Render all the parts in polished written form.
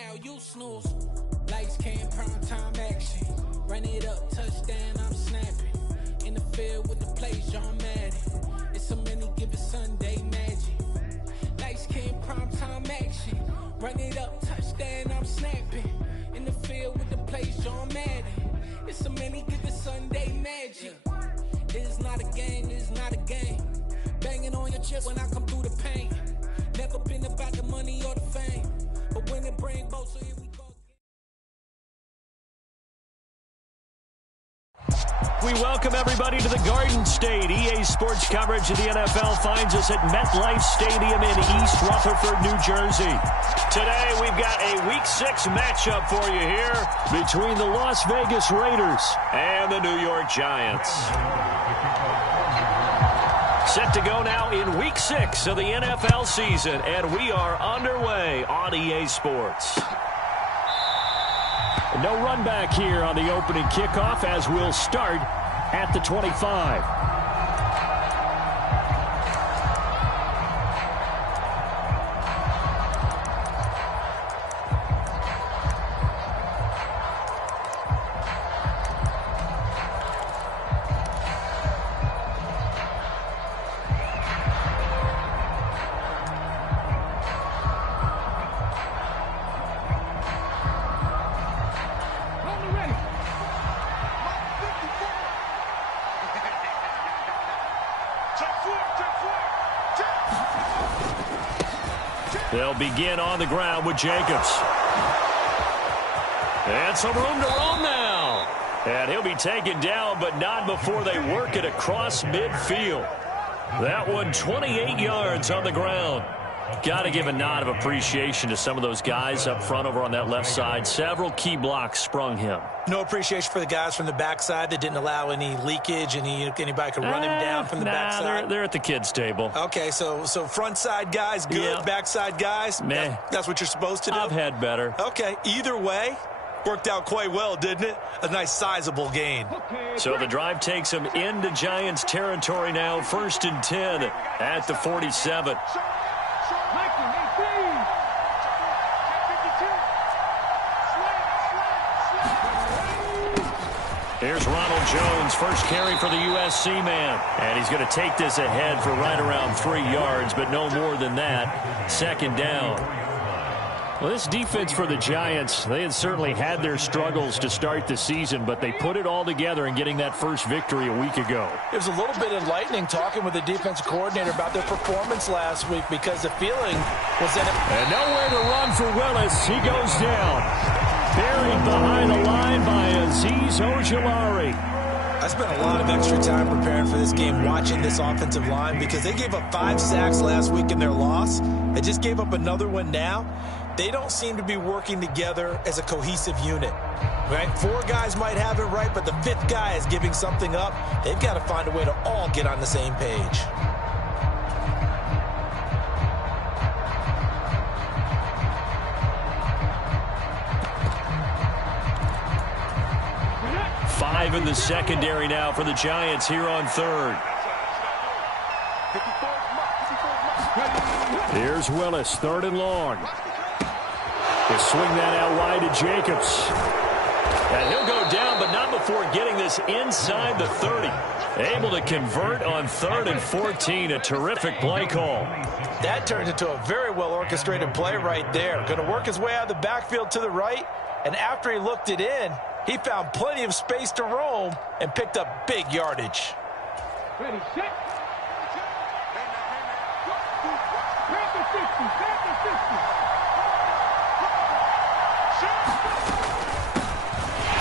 style, you snooze. Lights came, prime time action. Run it up, touchdown, I'm snapping. In the field with the plays, John Madden. It's so many given Sunday magic. Lights came, prime time action. Run it up, touchdown, I'm snapping. In the field with the plays, John Madden. It's so many given Sunday magic. It's not a game, it's not a game. Banging on your chest when I come through the pain. Never been about the money or the fame. But when it bring both, so here we go. We welcome everybody to the Garden State. EA Sports coverage of the NFL finds us at MetLife Stadium in East Rutherford, New Jersey. Today, we've got a Week 6 matchup for you here between the Las Vegas Raiders and the New York Giants. Set to go now in Week 6 of the NFL season, and we are underway on EA Sports. No run back here on the opening kickoff as we'll start at the 25. They'll begin on the ground with Jacobs. And some room to roam now. And he'll be taken down, but not before they work it across midfield. That one 28 yards on the ground. Got to give a nod of appreciation to some of those guys up front over on that left side. Several key blocks sprung him. No appreciation for the guys from the backside that didn't allow any leakage, and anybody could run him down from the backside. They're at the kids' table. Okay, so front side guys good, yeah. Backside guys, meh. That's what you're supposed to do? I've had better. Okay, either way, worked out quite well, didn't it? A nice sizable gain. So the drive takes them into Giants territory now. 1st and 10 at the 47. Here's Ronald Jones, first carry for the USC man. And he's going to take this ahead for right around 3 yards, but no more than that. 2nd down. Well, this defense for the Giants, they had certainly had their struggles to start the season, but they put it all together in getting that first victory a week ago. It was a little bit enlightening talking with the defensive coordinator about their performance last week because the feeling was that... And nowhere to run for Willis. He goes down. Buried behind the line by Azeez Ojulari. I spent a lot of extra time preparing for this game watching this offensive line because they gave up 5 sacks last week in their loss. They just gave up another one now. They don't seem to be working together as a cohesive unit. Right? 4 guys might have it right, but the 5th guy is giving something up. They've got to find a way to all get on the same page. Five in the secondary now for the Giants here on 3rd. Here's Willis, 3rd and long. They swing that out wide to Jacobs. And he'll go down, but not before getting this inside the 30. Able to convert on 3rd and 14. A terrific play call. That turned into a very well-orchestrated play right there. Going to work his way out of the backfield to the right. And after he looked it in, he found plenty of space to roam and picked up big yardage. Ready, set.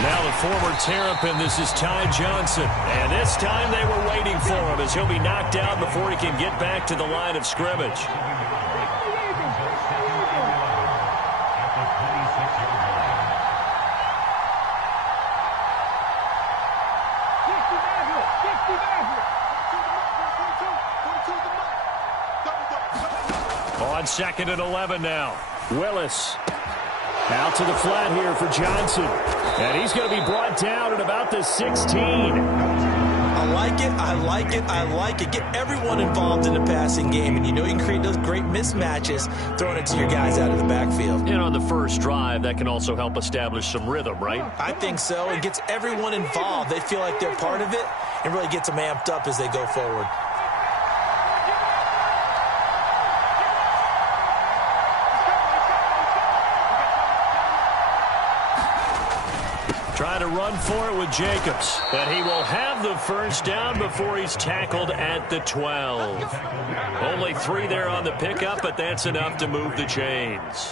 Now the former Terrapin, this is Ty Johnson. And this time they were waiting for him as he'll be knocked down before he can get back to the line of scrimmage. On 2nd and 11 now. Willis. Out to the flat here for Johnson. And he's going to be brought down at about the 16. A like it. I like it. I like it. Get everyone involved in the passing game, and you know you can create those great mismatches throwing it to your guys out of the backfield. And on the first drive, that can also help establish some rhythm, right? I think so. It gets everyone involved. They feel like they're part of it and really gets them amped up as they go forward. Trying to run for it with Jacobs. And he will have the first down before he's tackled at the 12. Only 3 there on the pickup, but that's enough to move the chains.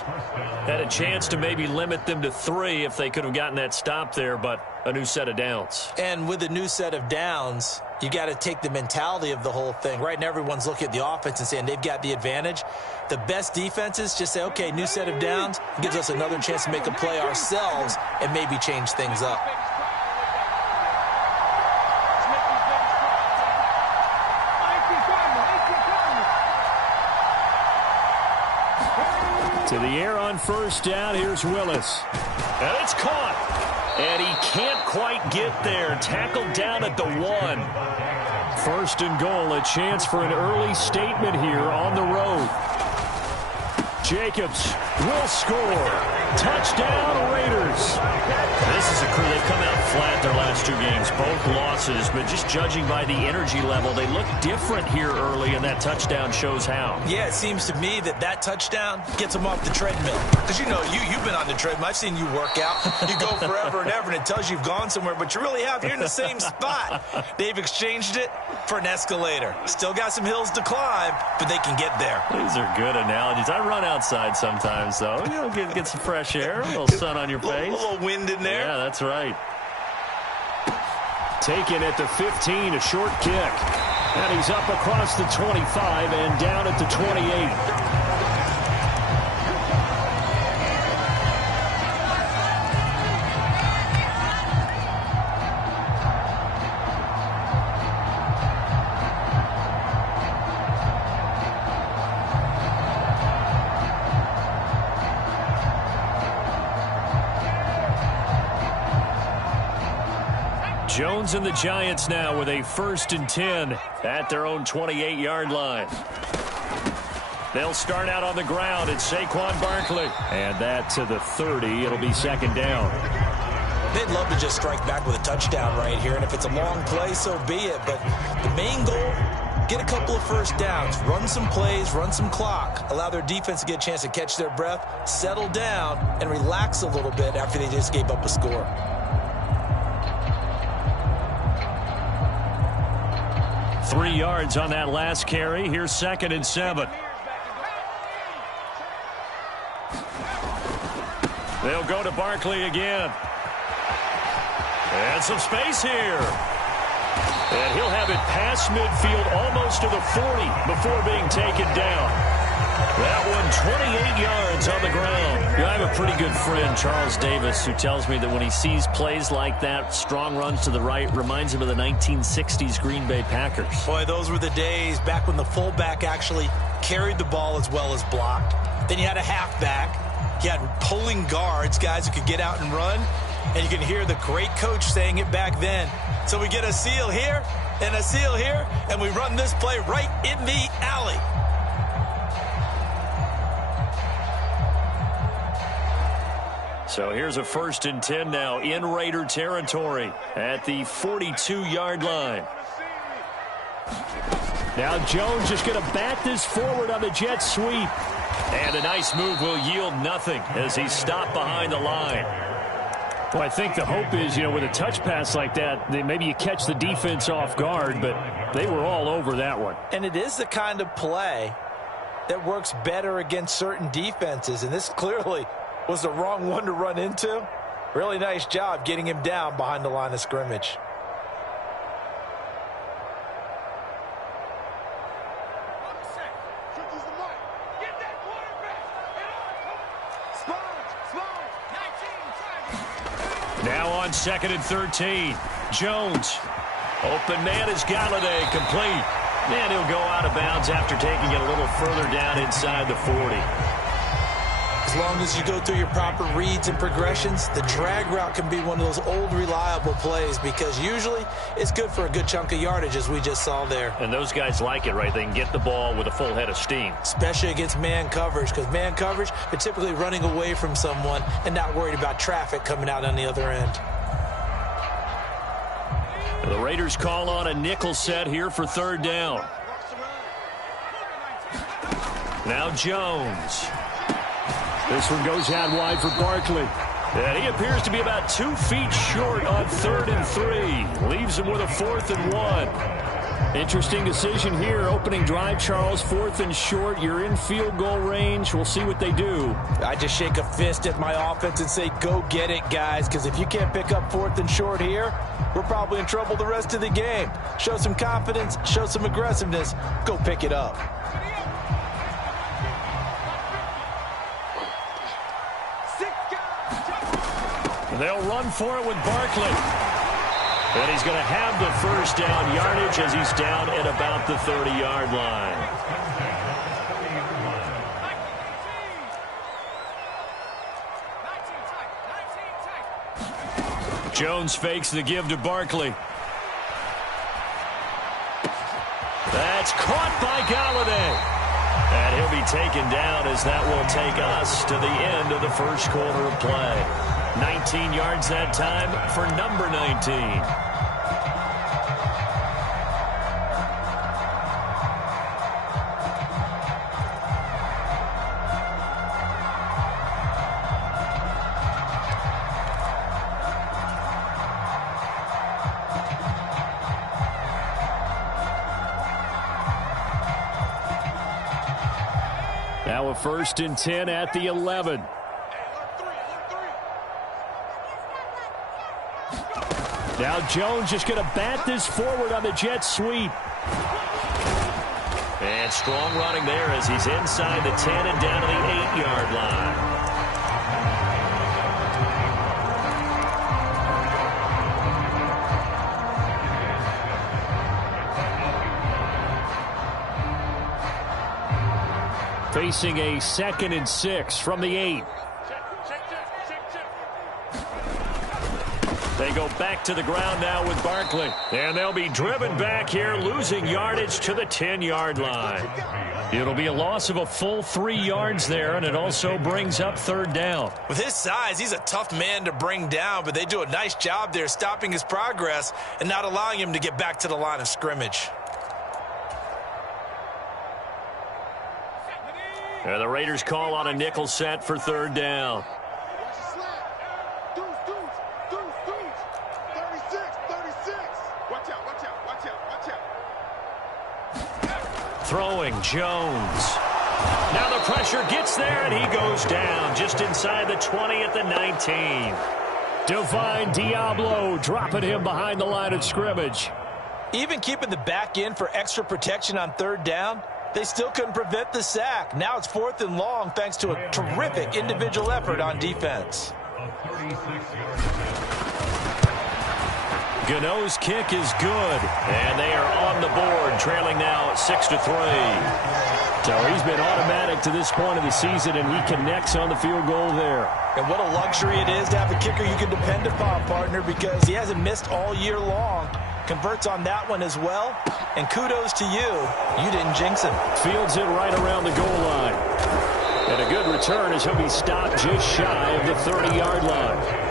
Had a chance to maybe limit them to 3 if they could have gotten that stop there, but a new set of downs. And with a new set of downs, you got to take the mentality of the whole thing. Right now, everyone's looking at the offense and saying they've got the advantage. The best defenses just say, okay, new set of downs. It gives us another chance to make a play ourselves and maybe change things up. To the air on first down. Here's Willis. And it's caught. And he can't quite get there. Tackled down at the 1. First and goal. A chance for an early statement here on the road. Jacobs will score. Touchdown, Raiders. This is a crew. They've come out flat their last 2 games. Both losses. But just judging by the energy level, they look different here early, and that touchdown shows how. Yeah, it seems to me that touchdown gets them off the treadmill. Because, you know, you've been on the treadmill. I've seen you work out. You go forever and ever, and it tells you you've gone somewhere, but you really have. You're in the same spot. They've exchanged it for an escalator. Still got some hills to climb, but they can get there. These are good analogies. I run outside sometimes, though. You know, get some fresh air, a little sun on your face. A little wind in there. Yeah, that's right. Taken at the 15, a short kick. And he's up across the 25 and down at the 28. Jones and the Giants now with a 1st and 10 at their own 28-yard line. They'll start out on the ground. It's Saquon Barkley. And that to the 30. It'll be 2nd down. They'd love to just strike back with a touchdown right here. And if it's a long play, so be it. But the main goal, get a couple of first downs. Run some plays, run some clock. Allow their defense to get a chance to catch their breath, settle down, and relax a little bit after they just gave up a score. Three yards on that last carry. Here's 2nd and 7. They'll go to Barkley again. And some space here. And he'll have it past midfield almost to the 40 before being taken down. That one 28 yards on the ground. I have a pretty good friend, Charles Davis, who tells me that when he sees plays like that, strong runs to the right, reminds him of the 1960s Green Bay Packers. Boy, those were the days back when the fullback actually carried the ball as well as blocked. Then you had a halfback. You had pulling guards, guys who could get out and run. And you can hear the great coach saying it back then. So we get a seal here and a seal here, and we run this play right in the alley. So here's a 1st and 10 now in Raider territory at the 42-yard line. Now Jones just going to bat this forward on the jet sweep. And a nice move will yield nothing as he's stopped behind the line. Well, I think the hope is, you know, with a touch pass like that, maybe you catch the defense off guard, but they were all over that one. And it is the kind of play that works better against certain defenses, and this clearly was the wrong one to run into. Really nice job getting him down behind the line of scrimmage. Now on 2nd and 13. Jones. Open man is Galladay, complete. And he'll go out of bounds after taking it a little further down inside the 40. As long as you go through your proper reads and progressions, the drag route can be one of those old reliable plays because usually it's good for a good chunk of yardage, as we just saw there. And those guys like it, right? They can get the ball with a full head of steam. Especially against man coverage, because man coverage, they're typically running away from someone and not worried about traffic coming out on the other end. The Raiders call on a nickel set here for third down. Now Jones. This one goes out wide for Barkley. And he appears to be about 2 feet short on 3rd and 3. Leaves him with a 4th and 1. Interesting decision here. Opening drive, Charles. 4th and short. You're in field goal range. We'll see what they do. I just shake a fist at my offense and say, go get it, guys, because if you can't pick up 4th and short here, we're probably in trouble the rest of the game. Show some confidence, show some aggressiveness, go pick it up. They'll run for it with Barkley. And he's going to have the first down yardage as he's down at about the 30-yard line. Jones fakes the give to Barkley. That's caught by Galladay. And he'll be taken down as that will take us to the end of the first quarter of play. 19 yards that time for number 19. Now a 1st and 10 at the 11. Now Jones just going to bat this forward on the jet sweep. And strong running there as he's inside the 10 and down to the 8-yard line. Facing a 2nd and 6 from the 8. They go back to the ground now with Barkley. And they'll be driven back here, losing yardage to the 10-yard line. It'll be a loss of a full 3 yards there, and it also brings up 3rd down. With his size, he's a tough man to bring down, but they do a nice job there stopping his progress and not allowing him to get back to the line of scrimmage. And the Raiders call on a nickel set for 3rd down. Throwing Jones. Now the pressure gets there, and he goes down just inside the 20 at the 19. Divine Diablo dropping him behind the line of scrimmage. Even keeping the back end for extra protection on 3rd down, they still couldn't prevent the sack. Now it's 4th and long thanks to a terrific individual effort on defense. Gano's kick is good, and they are on the board, trailing now 6-3. So he's been automatic to this point of the season, and he connects on the field goal there. And what a luxury it is to have a kicker you can depend upon, partner, because he hasn't missed all year long. Converts on that one as well, and kudos to you. You didn't jinx him. Fields it right around the goal line. And a good return as he'll be stopped just shy of the 30-yard line.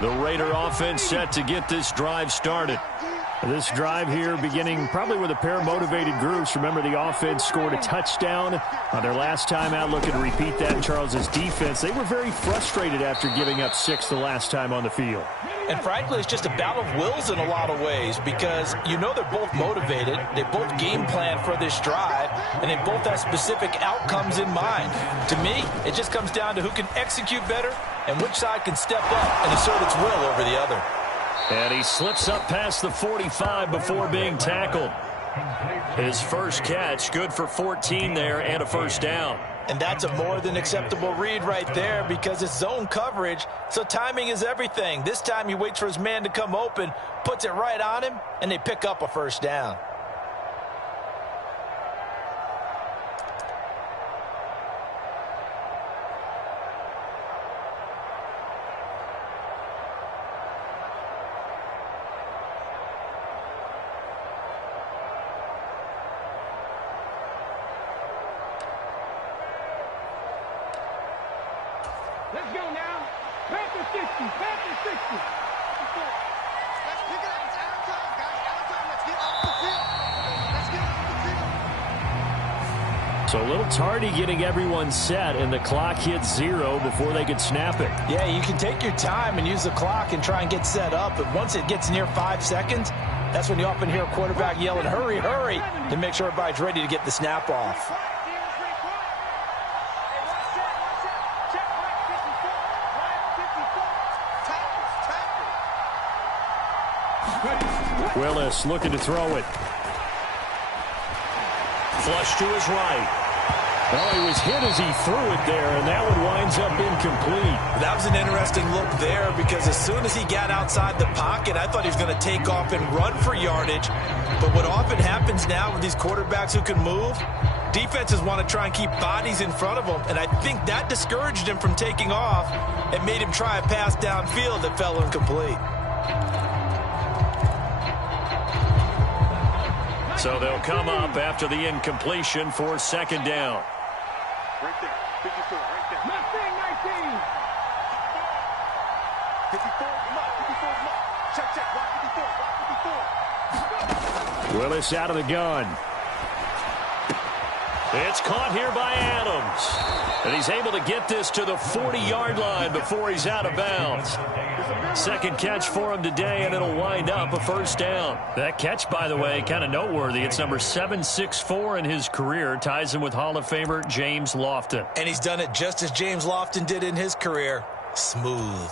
The Raider offense set to get this drive started. This drive here beginning probably with a pair of motivated groups. Remember, the offense scored a touchdown on their last time out. Looking to repeat that in Charles's defense. They were very frustrated after giving up 6 the last time on the field. And frankly, it's just a battle of wills in a lot of ways because you know they're both motivated. They both game plan for this drive, and they both have specific outcomes in mind. To me, it just comes down to who can execute better and which side can step up and assert its will over the other. And he slips up past the 45 before being tackled. His first catch, good for 14 there and a first down. And that's a more than acceptable read right there because it's zone coverage, so timing is everything. This time he waits for his man to come open, puts it right on him, and they pick up a first down. Let's go now. Panther 60. Panther 60. Let's pick it up. It's out of time, guys. Out of time. Let's get off the field. Let's get off the field. So a little tardy getting everyone set, and the clock hits 0 before they could snap it. Yeah, you can take your time and use the clock and try and get set up, but once it gets near 5 seconds, that's when you often hear a quarterback yelling, hurry, hurry, to make sure everybody's ready to get the snap off. Willis looking to throw it. Flush to his right. Well, he was hit as he threw it there, and that one winds up incomplete. That was an interesting look there because as soon as he got outside the pocket, I thought he was going to take off and run for yardage. But what often happens now with these quarterbacks who can move, defenses want to try and keep bodies in front of them, and I think that discouraged him from taking off and made him try a pass downfield that fell incomplete. So they'll come up after the incompletion for second down. Right there. 54, right there. Mustang 19. 54, check, block 54. Willis out of the gun. It's caught here by Adams. And he's able to get this to the 40-yard line before he's out of bounds. Second catch for him today, and it'll wind up a first down. That catch, by the way, kind of noteworthy. It's number 764 in his career. Ties him with Hall of Famer James Lofton. And he's done it just as James Lofton did in his career. Smooth.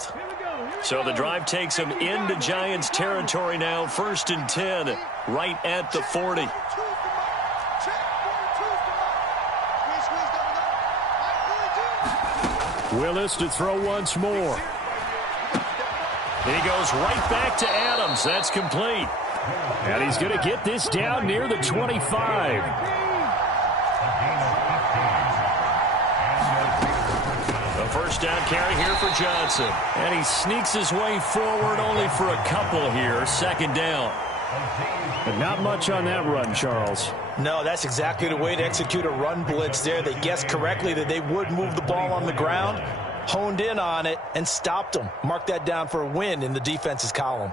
So the drive takes him into Giants territory now. 1st and 10, right at the 40. Willis to throw once more. He goes right back to Adams. That's complete. And he's going to get this down near the 25. A first down carry here for Johnson. And he sneaks his way forward only for a couple here. Second down. But not much on that run, Charles. No, that's exactly the way to execute a run blitz there. They guessed correctly that they would move the ball on the ground, honed in on it, and stopped them. Mark that down for a win in the defense's column.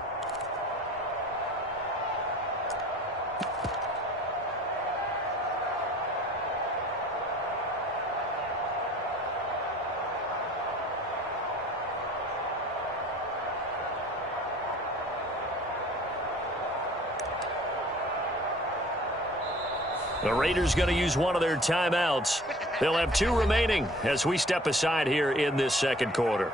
The Raiders going to use one of their timeouts. They'll have 2 remaining as we step aside here in this second quarter.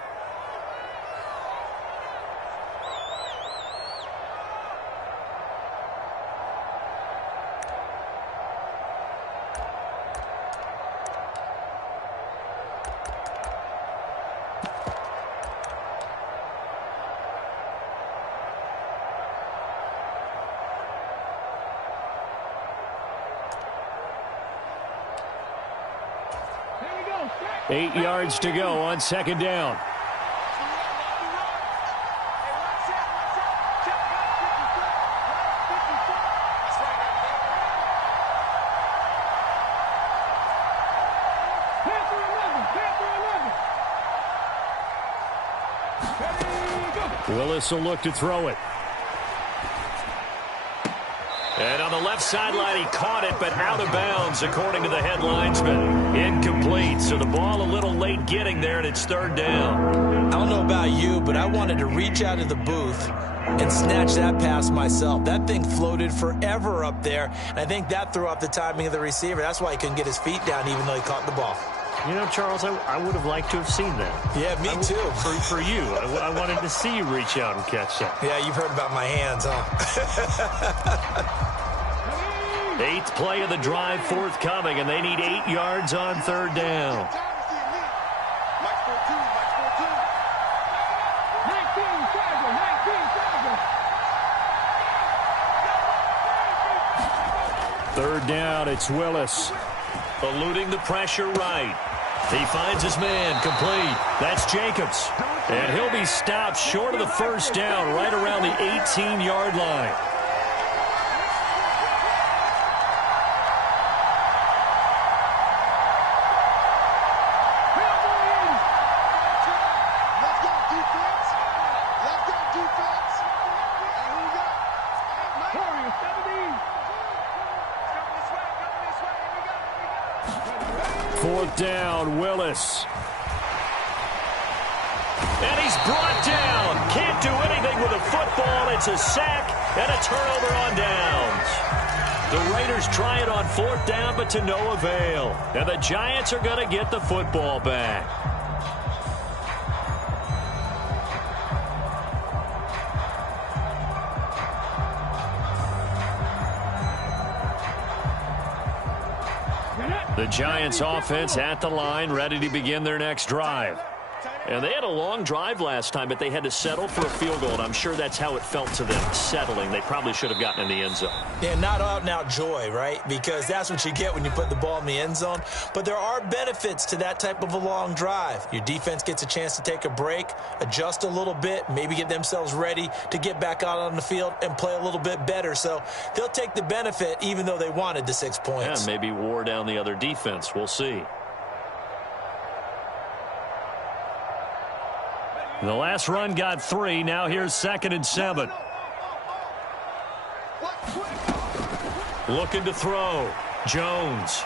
Here we go. 8 yards to go on second down. Willis will look to throw it. the left sideline, he caught it, but out of bounds, according to the headlinesman. Incomplete, so the ball a little late getting there, and it's third down. I don't know about you, but I wanted to reach out of the booth and snatch that pass myself. That thing floated forever up there, and I think that threw off the timing of the receiver. That's why he couldn't get his feet down, even though he caught the ball. You know, Charles, I would have liked to have seen that. Yeah, me too. For you. I wanted to see you reach out and catch that. Yeah, you've heard about my hands, huh? 8th play of the drive forthcoming, and they need 8 yards on third down. Third down, it's Willis. Eluding the pressure right. He finds his man, complete. That's Jacobs. And he'll be stopped short of the first down right around the 18-yard line. Fourth down, Willis. And he's brought down. Can't do anything with a football. It's a sack and a turnover on downs. The Raiders try it on fourth down, but to no avail. And the Giants are going to get the football back. The Giants offense at the line, ready to begin their next drive. And they had a long drive last time, but they had to settle for a field goal, and I'm sure that's how it felt to them, settling. They probably should have gotten in the end zone. Yeah, not out-and-out joy, right? Because that's what you get when you put the ball in the end zone. But there are benefits to that type of a long drive. Your defense gets a chance to take a break, adjust a little bit, maybe get themselves ready to get back out on the field and play a little bit better. So they'll take the benefit even though they wanted the 6 points. Yeah, maybe wore down the other defense. We'll see. The last run got 3. Now here's 2nd and 7. Looking to throw. Jones.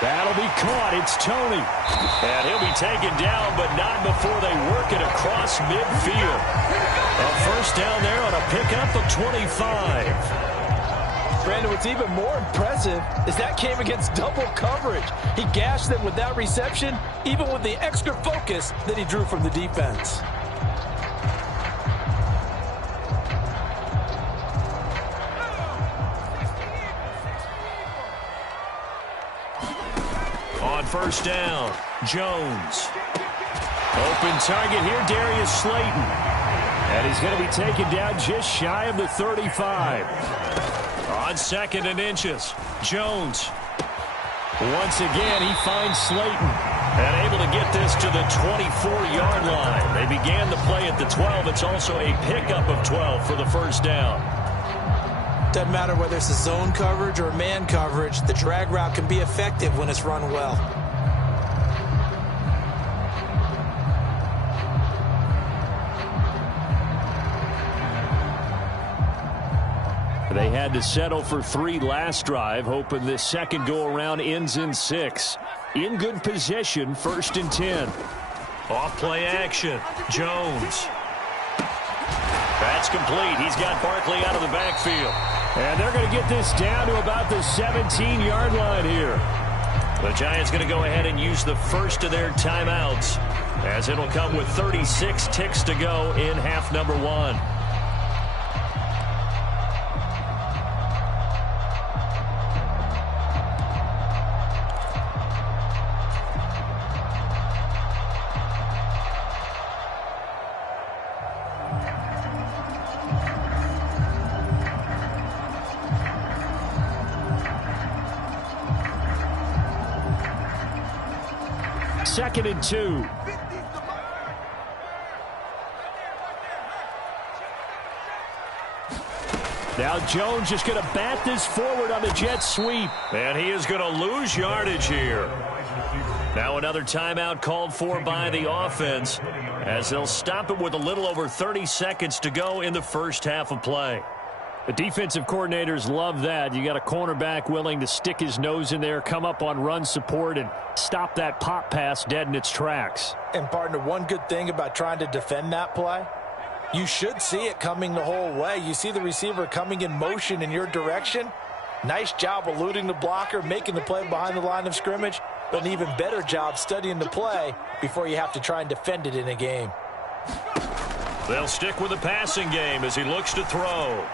That'll be caught. It's Tony. And he'll be taken down, but not before they work it across midfield. A first down there on a pickup of 25. Brandon, what's even more impressive is that came against double coverage. He gashed them with that reception, even with the extra focus that he drew from the defense. On first down, Jones. Open target here, Darius Slayton. And he's going to be taken down just shy of the 35. On 2nd and inches, Jones. Once again, he finds Slayton. And able to get this to the 24-yard line. They began the play at the 12. It's also a pickup of 12 for the first down. Doesn't matter whether it's a zone coverage or man coverage, the drag route can be effective when it's run well. They had to settle for 3 last drive, hoping this second go-around ends in 6. In good position, 1st and 10. Off-play action, Jones. That's complete. He's got Barkley out of the backfield. And they're going to get this down to about the 17-yard line here. The Giants going to go ahead and use the first of their timeouts, as it'll come with 36 ticks to go in half number 1. Second and 2. Now Jones just going to bat this forward on the jet sweep. And he is going to lose yardage here. Now another timeout called for by the offense, as they'll stop it with a little over 30 seconds to go in the first half of play. The defensive coordinators love that. You got a cornerback willing to stick his nose in there, come up on run support, and stop that pop pass dead in its tracks. And, partner, one good thing about trying to defend that play, you should see it coming the whole way. You see the receiver coming in motion in your direction. Nice job eluding the blocker, making the play behind the line of scrimmage, but an even better job studying the play before you have to try and defend it in a game. They'll stick with the passing game as he looks to throw.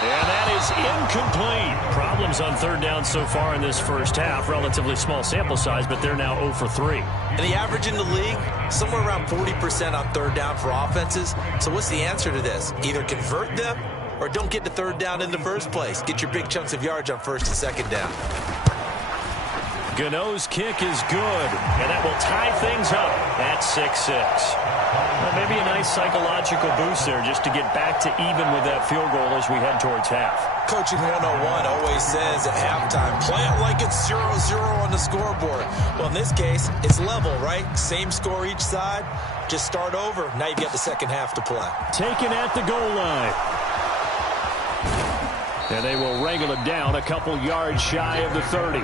And that is incomplete. Problems on third down so far in this first half. Relatively small sample size, but they're now 0 for 3. And the average in the league, somewhere around 40% on third down for offenses. So what's the answer to this? Either convert them or don't get to third down in the first place. Get your big chunks of yards on first and second down. Gano's kick is good, and that will tie things up at 6-6. Well, maybe a nice psychological boost there just to get back to even with that field goal as we head towards half. Coaching 101 always says at halftime, play it like it's 0-0 on the scoreboard. Well, in this case, it's level, right? Same score each side. Just start over. Now you've got the second half to play. Taken at the goal line. And they will wrangle it down a couple yards shy of the 30.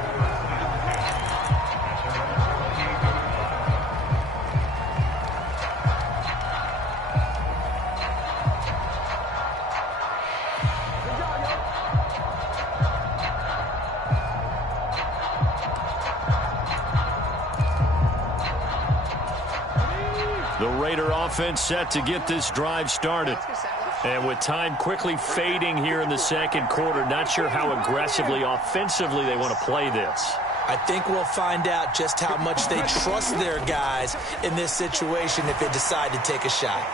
The Raider offense set to get this drive started. And with time quickly fading here in the second quarter, not sure how aggressively, offensively they want to play this. I think we'll find out just how much they trust their guys in this situation if they decide to take a shot.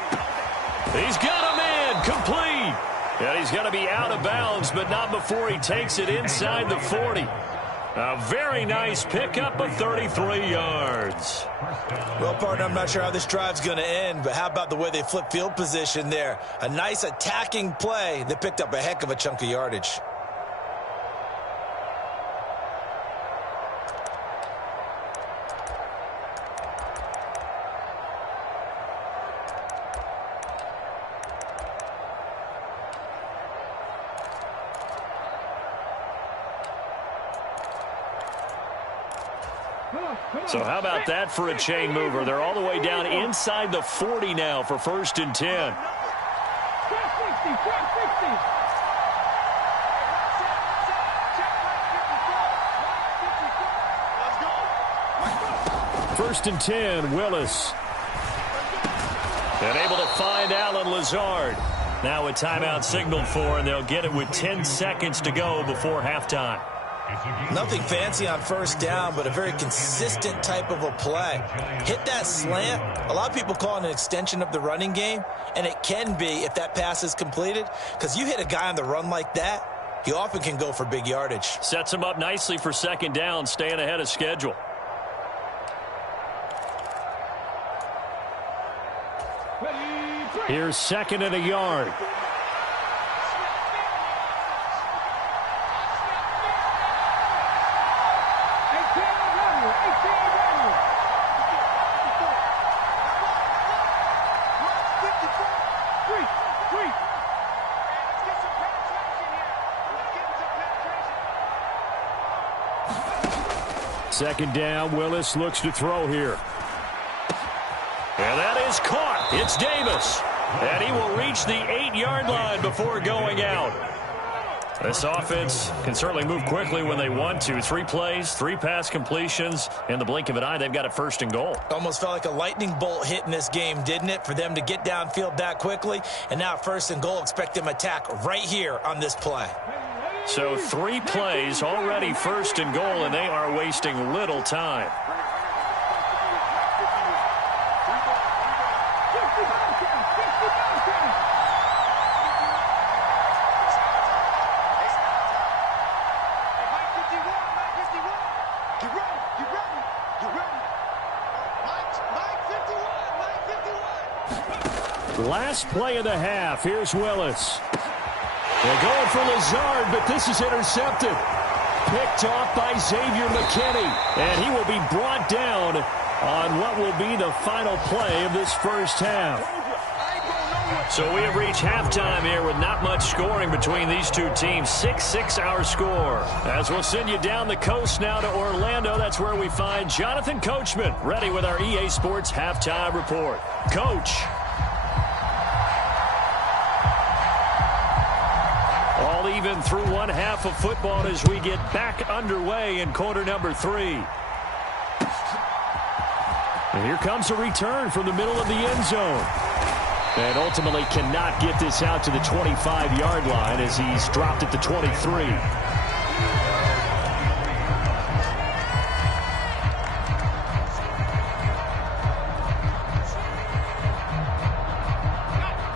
He's got a man, complete. And he's going to be out of bounds, but not before he takes it inside the 40. A very nice pickup of 33 yards. Well, partner, I'm not sure how this drive's going to end, but how about the way they flip field position there? A nice attacking play that picked up a heck of a chunk of yardage. So how about that for a chain mover? They're all the way down inside the 40 now for 1st and 10. First and 10, Willis. And able to find Alan Lazard. Now a timeout signaled for, and they'll get it with 10 seconds to go before halftime. Nothing fancy on first down, but a very consistent type of a play. Hit that slant. A lot of people call it an extension of the running game, and it can be if that pass is completed, because you hit a guy on the run like that, he often can go for big yardage. Sets him up nicely for second down, staying ahead of schedule. Here's 2nd and a yard. Second down, Willis looks to throw here. And that is caught. It's Davis. And he will reach the 8-yard line before going out. This offense can certainly move quickly when they want to. 3 plays, 3 pass completions. In the blink of an eye, they've got a 1st and goal. Almost felt like a lightning bolt hit in this game, didn't it? For them to get downfield that quickly. And now 1st and goal, expect them to attack right here on this play. So 3 plays, already 1st and goal, and they are wasting little time. Last play of the half. Here's Willis. They're going for Lazard, but this is intercepted. Picked off by Xavier McKinney. And he will be brought down on what will be the final play of this first half. So we have reached halftime here with not much scoring between these two teams. 6-6 our score. As we'll send you down the coast now to Orlando, that's where we find Jonathan Coachman ready with our EA Sports Halftime Report. Coach. All even through one half of football as we get back underway in quarter number 3. And here comes a return from the middle of the end zone. And ultimately cannot get this out to the 25-yard line as he's dropped at the 23.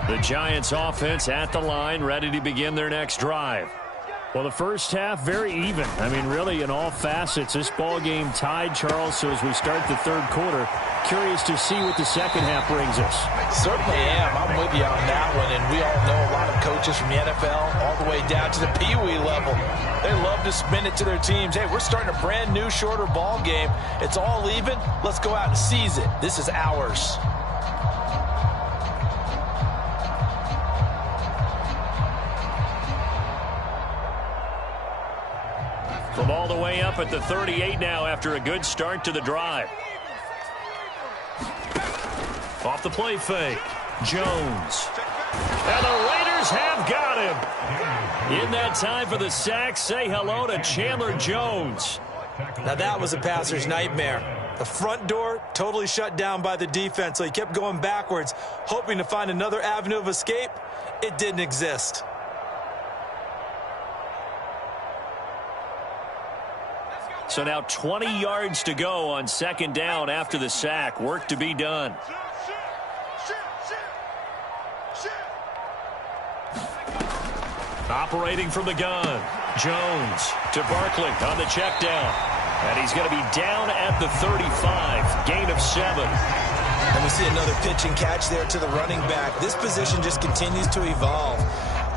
The Giants offense at the line, ready to begin their next drive. Well, the first half, very even. I mean, really, in all facets, this ball game tied, Charles. So as we start the third quarter, curious to see what the second half brings us. Certainly am. I'm with you on that one. And we all know a lot of coaches from the NFL all the way down to the Pee-wee level. They love to spin it to their teams. Hey, we're starting a brand new, shorter ball game. It's all even. Let's go out and seize it. This is ours. From all the way up at the 38 now after a good start to the drive. Off the play fake. Jones. And the Raiders have got him. In that time for the sack, say hello to Chandler Jones. Now that was a passer's nightmare. The front door totally shut down by the defense, so he kept going backwards, hoping to find another avenue of escape. It didn't exist. So now 20 yards to go on second down after the sack. Work to be done. Operating from the gun. Jones to Barkley on the check down. And he's going to be down at the 35. Gain of 7. And we see another pitch and catch there to the running back. This position just continues to evolve.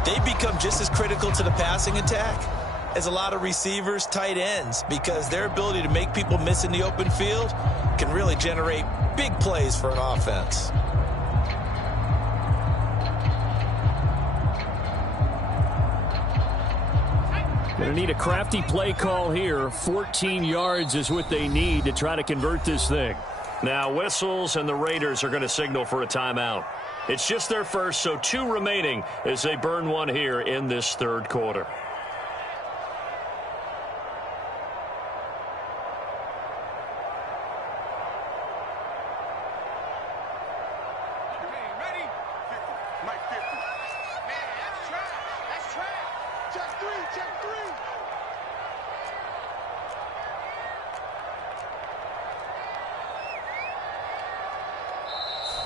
They become just as critical to the passing attack as a lot of receivers, tight ends, because their ability to make people miss in the open field can really generate big plays for an offense. Going to need a crafty play call here. 14 yards is what they need to try to convert this thing. Now whistles and the Raiders are going to signal for a timeout. It's just their first, so 2 remaining as they burn one here in this third quarter.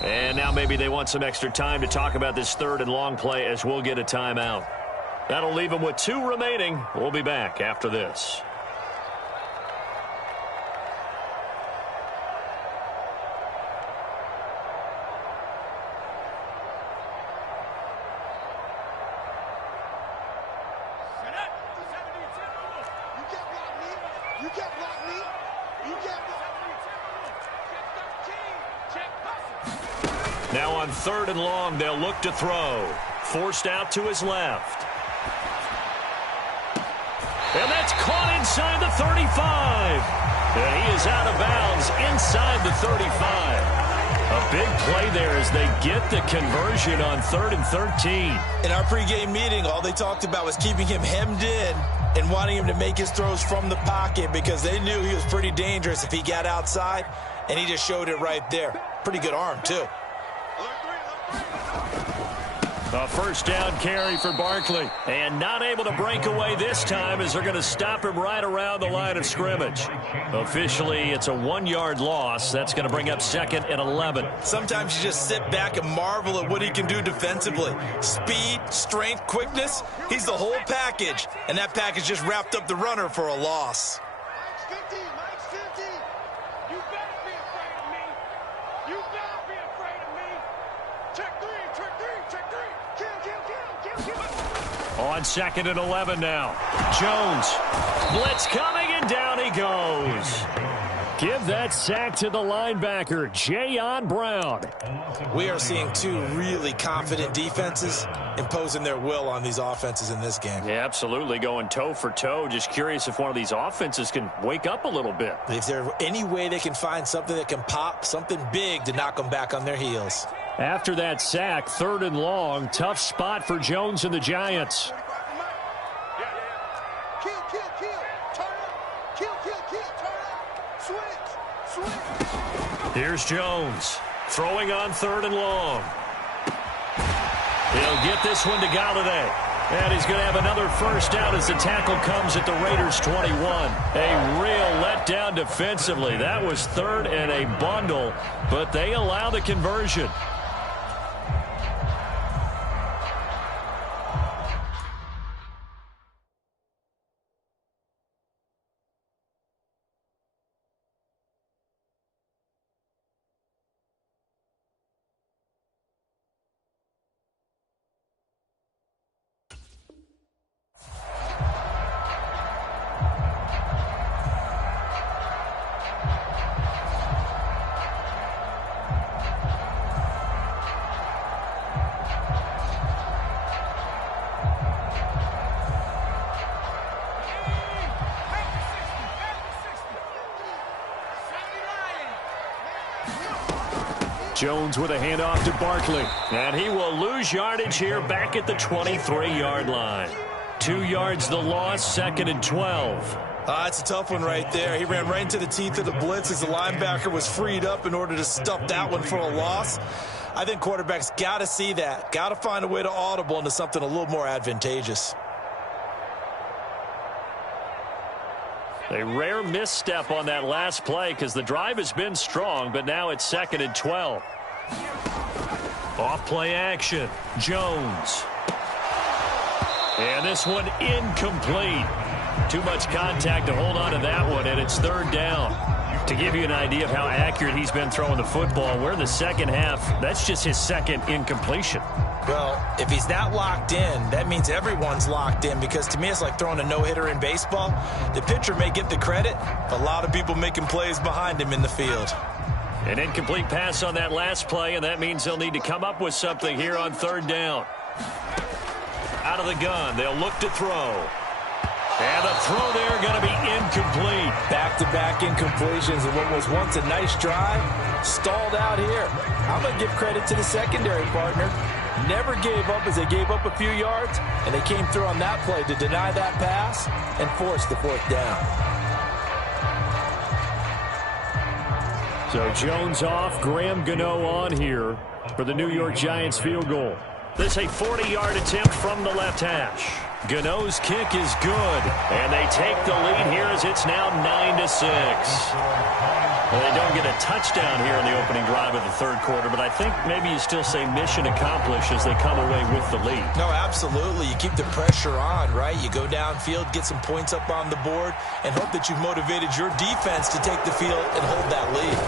And now maybe they want some extra time to talk about this third and long play as we'll get a timeout. That'll leave them with 2 remaining. We'll be back after this. Now on third and long, they'll look to throw. Forced out to his left. And that's caught inside the 35. And he is out of bounds inside the 35. A big play there as they get the conversion on 3rd and 13. In our pregame meeting, all they talked about was keeping him hemmed in and wanting him to make his throws from the pocket because they knew he was pretty dangerous if he got outside, and he just showed it right there. Pretty good arm, too. A first down carry for Barkley. And not able to break away this time as they're going to stop him right around the line of scrimmage. Officially, it's a 1-yard loss. That's going to bring up 2nd and 11. Sometimes you just sit back and marvel at what he can do defensively. Speed, strength, quickness. He's the whole package. And that package just wrapped up the runner for a loss. Mike's 50. You better be afraid of me. You better be afraid of me. Check 3, check 3, check 3. Kill. On 2nd and 11 now. Jones. Blitz coming, and down he goes. Give that sack to the linebacker, Jayon Brown. We are seeing two really confident defenses imposing their will on these offenses in this game. Yeah, absolutely, going toe for toe. Just curious if one of these offenses can wake up a little bit. Is there any way they can find something that can pop, something big to knock them back on their heels? After that sack, 3rd and long, tough spot for Jones and the Giants. Here's Jones, throwing on 3rd and long. He'll get this one to Galladay. And he's going to have another first down as the tackle comes at the Raiders' 21. A real letdown defensively. That was 3rd and a bundle, but they allow the conversion. Jones with a handoff to Barkley. And he will lose yardage here back at the 23-yard line. 2 yards the loss, 2nd and 12. It's a tough one right there. He ran right into the teeth of the blitz as the linebacker was freed up in order to stuff that one for a loss. I think quarterbacks got to see that. Got to find a way to audible into something a little more advantageous. A rare misstep on that last play because the drive has been strong, but now it's 2nd and 12. Off play action. Jones. And this one incomplete. Too much contact to hold on to that one, and it's 3rd down. To give you an idea of how accurate he's been throwing the football, we're in the second half. That's just his 2nd incompletion. Well, if he's not locked in, that means everyone's locked in, because to me it's like throwing a no-hitter in baseball. The pitcher may get the credit, but a lot of people making plays behind him in the field. An incomplete pass on that last play, and that means they'll need to come up with something here on 3rd down. Out of the gun, they'll look to throw. And the throw there going to be incomplete. Back-to-back incompletions and what was once a nice drive stalled out here. I'm going to give credit to the secondary partner. Never gave up as they gave up a few yards, and they came through on that play to deny that pass and force the 4th down. So Jones off, Graham Gano on here for the New York Giants field goal. This is a 40-yard attempt from the left hash. Gano's kick is good, and they take the lead here as it's now 9-6. Well, they don't get a touchdown here in the opening drive of the 3rd quarter, but I think maybe you still say mission accomplished as they come away with the lead. No, absolutely. You keep the pressure on, right? You go downfield, get some points up on the board, and hope that you've motivated your defense to take the field and hold that lead.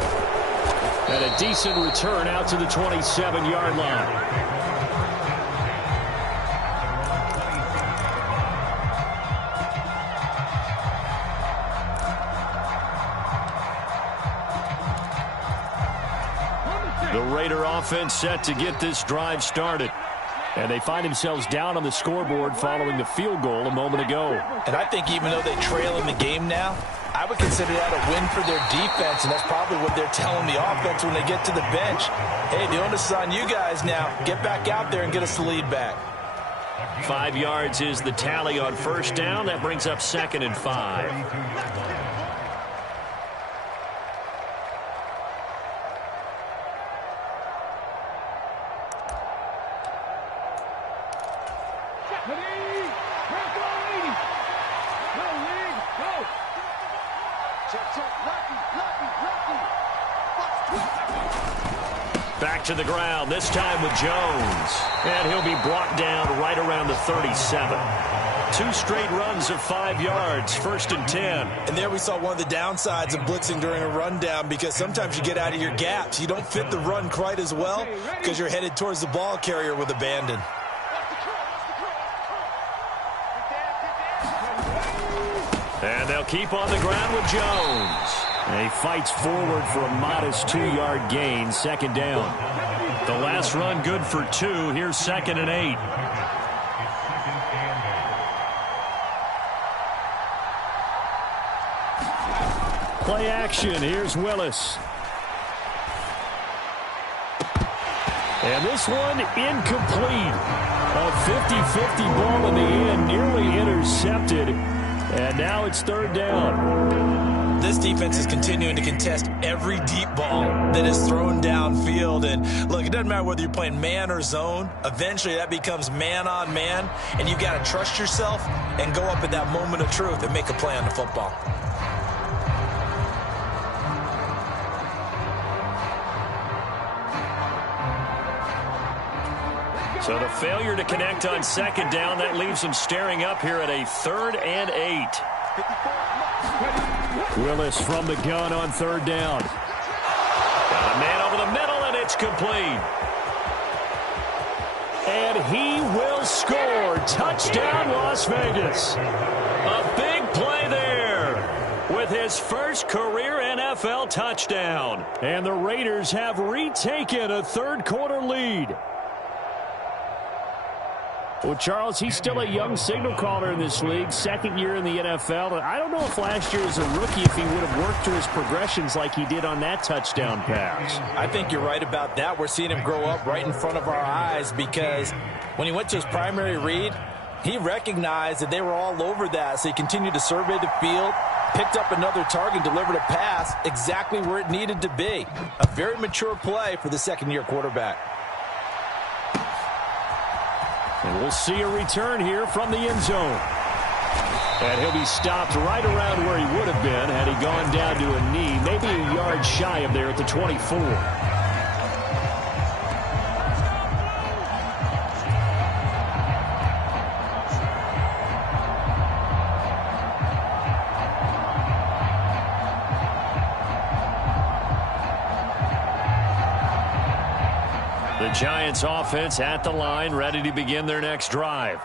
And a decent return out to the 27-yard line. The Raider offense set to get this drive started. And they find themselves down on the scoreboard following the field goal a moment ago. And I think even though they trail in the game now, I would consider that a win for their defense, and that's probably what they're telling the offense when they get to the bench. Hey, the onus is on you guys now. Get back out there and get us the lead back. 5 yards is the tally on 1st down. That brings up 2nd and 5. Back to the ground, this time with Jones. And he'll be brought down right around the 37. 2 straight runs of 5 yards, 1st and 10. And there we saw one of the downsides of blitzing during a rundown, because sometimes you get out of your gaps. You don't fit the run quite as well because you're headed towards the ball carrier with abandon. And they'll keep on the ground with Jones. And he fights forward for a modest 2-yard gain, second down. The last run good for 2. Here's 2nd and 8. Play action. Here's Willis. And this one incomplete. A 50-50 ball in the end, nearly intercepted. And now it's 3rd down. This defense is continuing to contest every deep ball that is thrown downfield. And look, it doesn't matter whether you're playing man or zone. Eventually that becomes man on man. And you've got to trust yourself and go up at that moment of truth and make a play on the football. So the failure to connect on 2nd down, that leaves him staring up here at a 3rd and 8. Willis from the gun on 3rd down. Got a man over the middle, and it's complete. And he will score. Touchdown, Las Vegas. A big play there with his first career NFL touchdown. And the Raiders have retaken a 3rd quarter lead. Well, Charles, he's still a young signal caller in this league, 2nd year in the NFL. I don't know if last year as a rookie if he would have worked through his progressions like he did on that touchdown pass. I think you're right about that. We're seeing him grow up right in front of our eyes because when he went to his primary read, he recognized that they were all over that, so he continued to survey the field, picked up another target, delivered a pass exactly where it needed to be. A very mature play for the 2nd-year quarterback. And we'll see a return here from the end zone. And he'll be stopped right around where he would have been had he gone down to a knee, maybe a yard shy of there at the 24. The Giants offense at the line, ready to begin their next drive.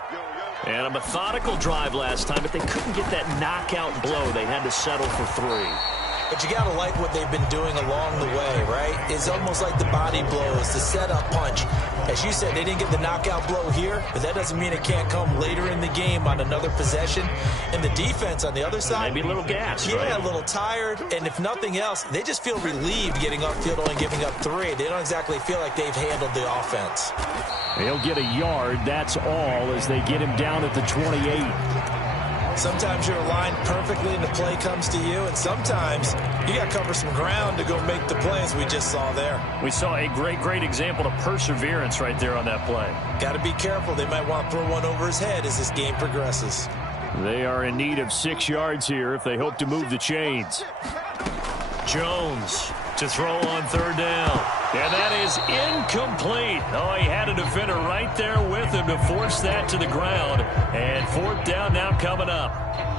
And a methodical drive last time, but they couldn't get that knockout blow. They had to settle for 3. But you got to like what they've been doing along the way, right? It's almost like the body blows, the setup punch. As you said, they didn't get the knockout blow here, but that doesn't mean it can't come later in the game on another possession. And the defense on the other side, maybe a little gassed, yeah, right? A little tired. And if nothing else, they just feel relieved getting upfield only giving up 3. They don't exactly feel like they've handled the offense. He'll get a yard, that's all, as they get him down at the 28. Sometimes you're aligned perfectly and the play comes to you, and sometimes you got to cover some ground to go make the plays we just saw there. We saw a great example of perseverance right there on that play. Got to be careful. They might want to throw one over his head as this game progresses. They are in need of 6 yards here if they hope to move the chains. Jones to throw on 3rd down. And that is incomplete. Oh, he had a defender right there with him to force that to the ground. And 4th down now coming up.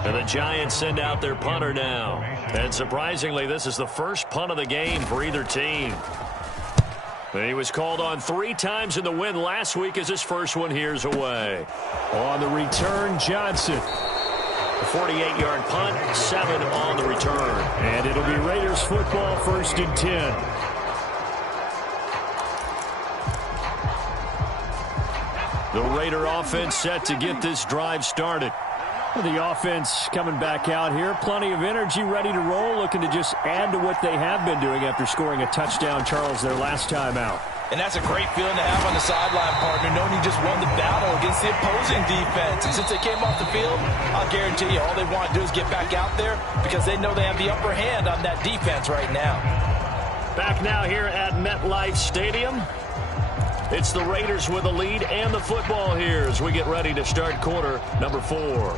And the Giants send out their punter now. And surprisingly, this is the first punt of the game for either team. He was called on 3 times in the win last week as his first one here's away. On the return, Johnson. A 48-yard punt, 7 on the return. And it'll be Raiders football, 1st and 10. The Raider offense set to get this drive started. The offense coming back out here. Plenty of energy, ready to roll, looking to just add to what they have been doing after scoring a touchdown, Charles, their last time out. And that's a great feeling to have on the sideline, partner, knowing you just won the battle against the opposing defense. And since they came off the field, I'll guarantee you all they want to do is get back out there because they know they have the upper hand on that defense right now. Back now here at MetLife Stadium. It's the Raiders with the lead and the football here as we get ready to start quarter number 4.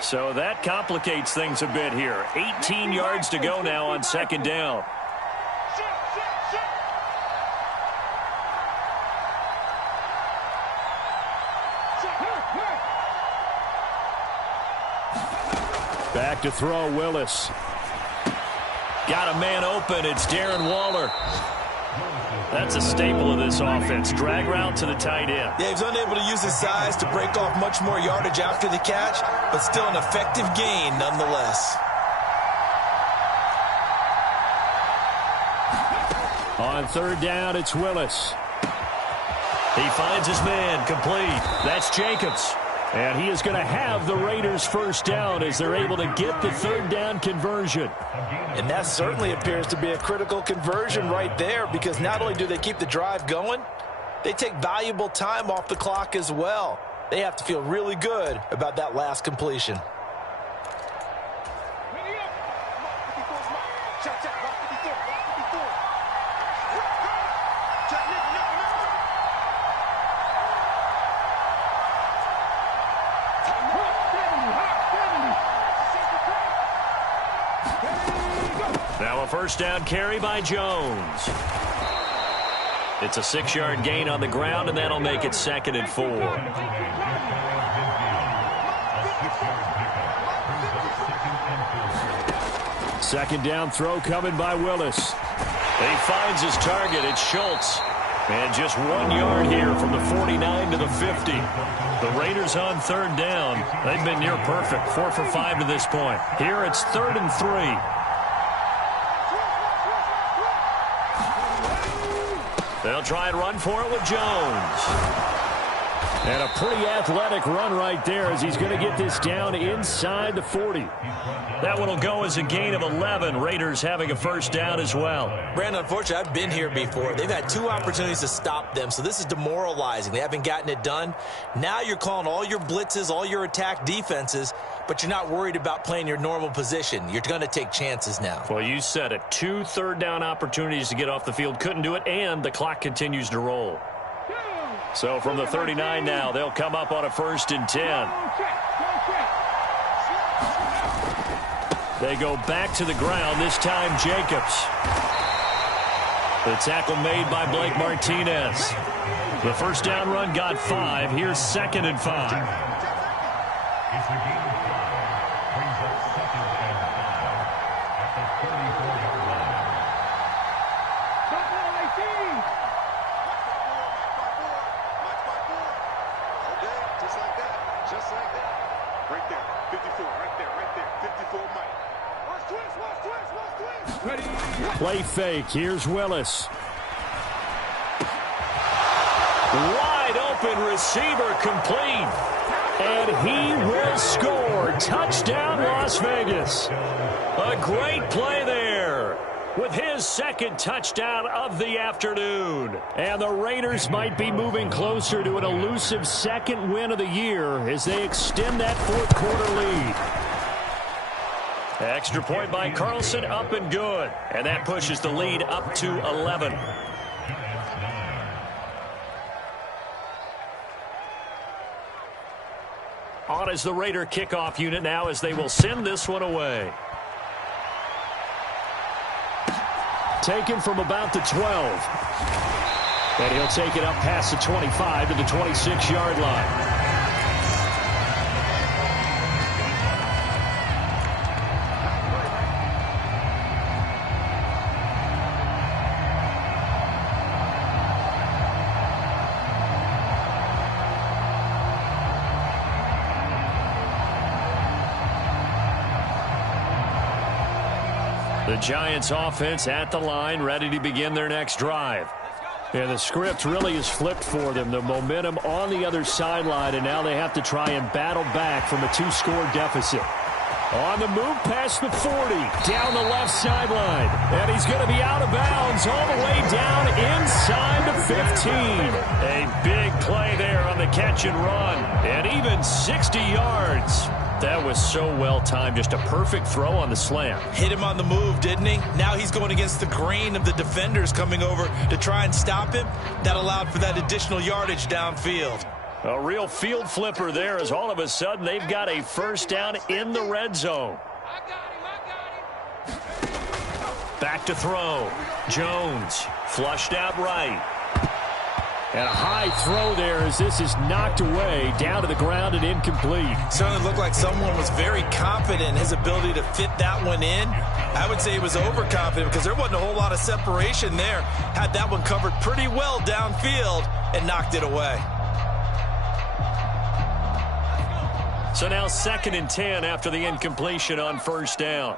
So that complicates things a bit here. 18 yards to go now on 2nd down. Back to throw, Willis. Got a man open. It's Darren Waller. That's a staple of this offense. Drag route to the tight end. Yeah, he's unable to use his size to break off much more yardage after the catch, but still an effective gain nonetheless. On third down, it's Willis. He finds his man, complete. That's Jacobs. And he is going to have the Raiders first down as they're able to get the third down conversion. And that certainly appears to be a critical conversion right there, because not only do they keep the drive going, they take valuable time off the clock as well. They have to feel really good about that last completion. Now a first down carry by Jones. It's a 6-yard gain on the ground, and that'll make it 2nd and 4. Second down throw coming by Willis. He finds his target. It's Schultz. And just 1 yard here from the 49 to the 50. The Raiders on third down. They've been near perfect. 4 for 5 to this point. Here it's 3rd and 3. They'll try and run for it with Jones. And a pretty athletic run right there as he's going to get this down inside the 40. That one will go as a gain of 11. Raiders having a first down as well. Brandon, unfortunately, I've been here before. They've had 2 opportunities to stop them, so this is demoralizing. They haven't gotten it done. Now you're calling all your blitzes, all your attack defenses, but you're not worried about playing your normal position. You're going to take chances now. Well, you said it. 2 third down opportunities to get off the field. Couldn't do it, and the clock continues to roll. So from the 39 now, they'll come up on a 1st and 10. They go back to the ground, this time Jacobs. The tackle made by Blake Martinez. The first down run got 5. Here's 2nd and 5. Play fake. Here's Willis. Wide open receiver complete. And he will score. Touchdown, Las Vegas. A great play there with his 2nd touchdown of the afternoon. And the Raiders might be moving closer to an elusive 2nd win of the year as they extend that 4th quarter lead. Extra point by Carlson, up and good. And that pushes the lead up to 11. On is the Raider kickoff unit now as they will send this one away. Taken from about the 12. And he'll take it up past the 25 to the 26-yard line. The Giants offense at the line, ready to begin their next drive. And the script really is flipped for them. The momentum on the other sideline, and now they have to try and battle back from a 2-score deficit. On the move past the 40, down the left sideline. And he's going to be out of bounds all the way down inside the 15. A big play there on the catch and run. And even 60 yards. That was so well timed. Just a perfect throw on the slant. Hit him on the move, didn't he? Now he's going against the grain of the defenders coming over to try and stop him. That allowed for that additional yardage downfield. A real field flipper there as all of a sudden they've got a first down in the red zone. Back to throw. Jones flushed out right. And a high throw there as this is knocked away, down to the ground and incomplete. Certainly looked like someone was very confident in his ability to fit that one in. I would say he was overconfident because there wasn't a whole lot of separation there. Had that one covered pretty well downfield and knocked it away. So now 2nd and 10 after the incompletion on first down.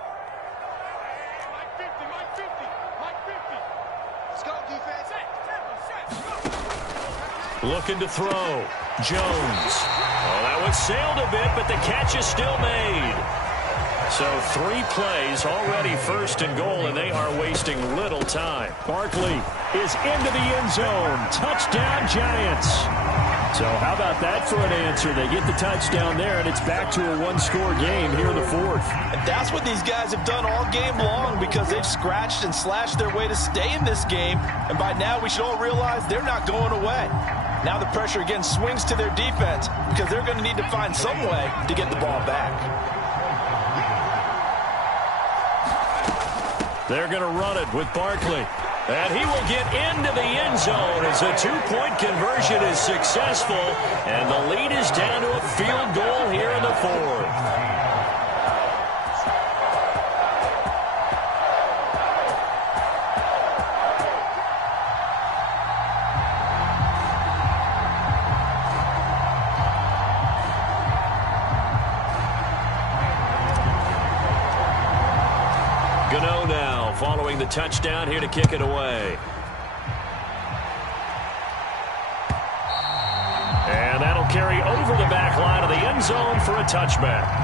Looking to throw. Jones. Oh, that one sailed a bit, but the catch is still made. So 3 plays already 1st and goal, and they are wasting little time. Barkley is into the end zone. Touchdown, Giants. So how about that for an answer? They get the touchdown there, and it's back to a 1-score game here in the 4th. And that's what these guys have done all game long because they've scratched and slashed their way to stay in this game. And by now, we should all realize they're not going away. Now the pressure again swings to their defense because they're going to need to find some way to get the ball back. They're going to run it with Barkley. And he will get into the end zone as a 2-point conversion is successful. And the lead is down to a field goal here in the 4th. Following the touchdown here to kick it away. And that'll carry over the back line of the end zone for a touchback.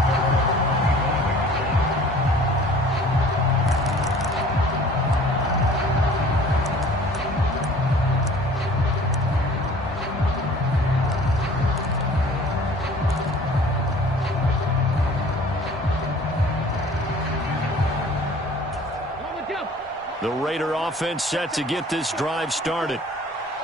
The Raider offense set to get this drive started.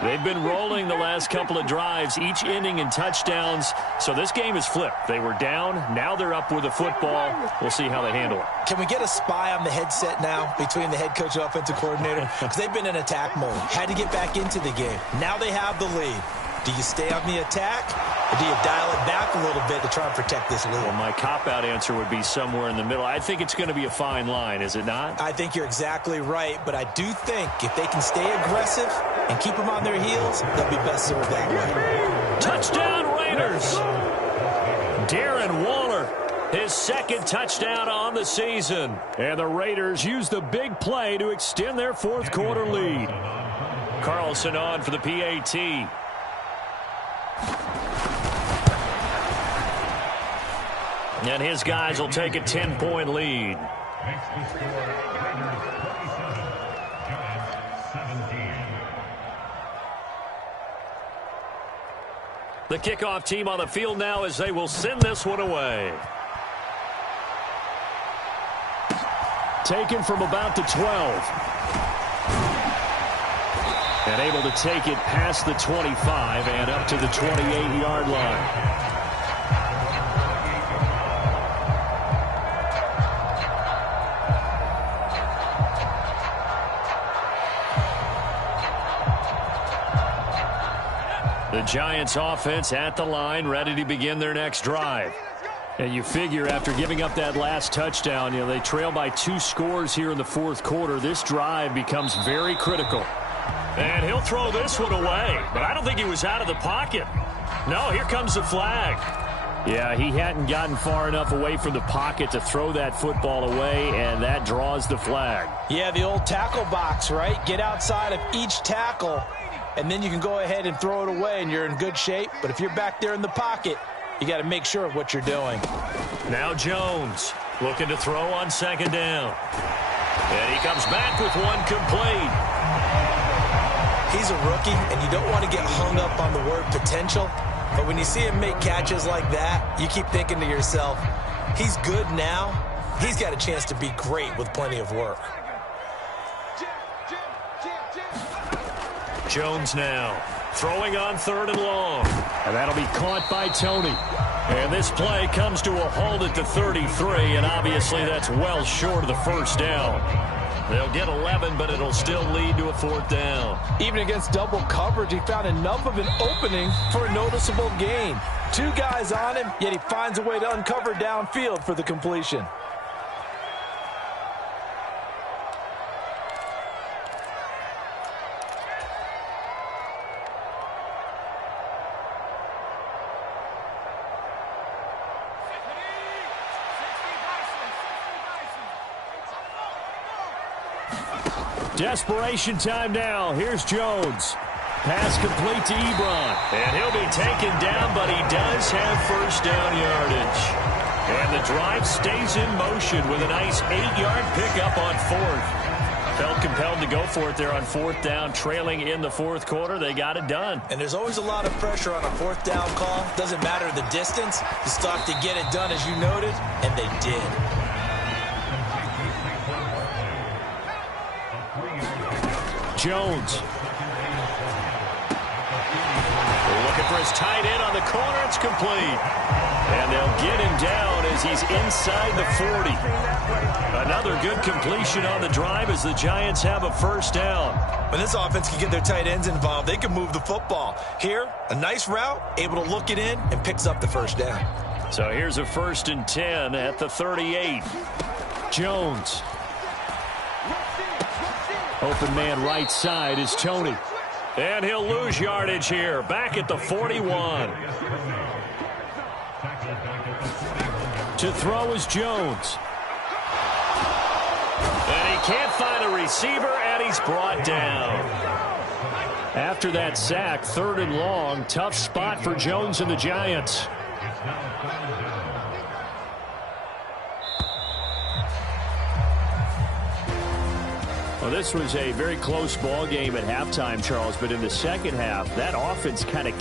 They've been rolling the last couple of drives, each ending in touchdowns. So this game is flipped. They were down. Now they're up with the football. We'll see how they handle it. Can we get a spy on the headset now between the head coach and offensive coordinator? Because they've been in attack mode. Had to get back into the game. Now they have the lead. Do you stay on the attack, or do you dial it back a little bit to try and protect this lead? Well, my cop-out answer would be somewhere in the middle. I think it's going to be a fine line, is it not? I think you're exactly right, but I do think if they can stay aggressive and keep them on their heels, they'll be best served that way. Touchdown, Raiders! Darren Waller, his 2nd touchdown on the season. And the Raiders use the big play to extend their 4th quarter lead. Carlson on for the PAT. And his guys will take a 10-point lead. The kickoff team on the field now as they will send this one away. Taken from about the 12. And able to take it past the 25 and up to the 28-yard line. The Giants offense at the line, ready to begin their next drive. And you figure after giving up that last touchdown, they trail by 2 scores here in the 4th quarter. This drive becomes very critical. And he'll throw this one away, but I don't think he was out of the pocket. No, here comes the flag. Yeah, he hadn't gotten far enough away from the pocket to throw that football away, and that draws the flag. Yeah, the old tackle box, right? Get outside of each tackle, and then you can go ahead and throw it away, and you're in good shape. But if you're back there in the pocket, you got to make sure of what you're doing. Now Jones looking to throw on 2nd down. And he comes back with one complete. He's a rookie, and you don't want to get hung up on the word potential. But when you see him make catches like that, you keep thinking to yourself, he's good now. He's got a chance to be great with plenty of work. Jones now throwing on 3rd and long. And that'll be caught by Tony. And this play comes to a halt at the 33, and obviously that's well short of the 1st down. They'll get 11, but it'll still lead to a 4th down. Even against double coverage, he found enough of an opening for a noticeable gain. 2 guys on him, yet he finds a way to uncover downfield for the completion. Desperation time now. Here's Jones. Pass complete to Ebron. And he'll be taken down, but he does have first down yardage. And the drive stays in motion with a nice 8-yard pickup on 4th. Felt compelled to go for it there on 4th down, trailing in the 4th quarter. They got it done. And there's always a lot of pressure on a 4th down call. Doesn't matter the distance. Just have to get it done, as you noted, and they did. Jones. They're looking for his tight end on the corner. It's complete. And they'll get him down as he's inside the 40. Another good completion on the drive as the Giants have a first down. When this offense can get their tight ends involved, they can move the football. Here, a nice route, able to look it in, and picks up the first down. So here's a 1st and 10 at the 38. Jones. Open man right side is Tony. And he'll lose yardage here. Back at the 41. To throw is Jones. And he can't find a receiver, and he's brought down. After that sack, 3rd and long. Tough spot for Jones and the Giants. Well, this was a very close ball game at halftime, Charles, but in the second half, that offense kind of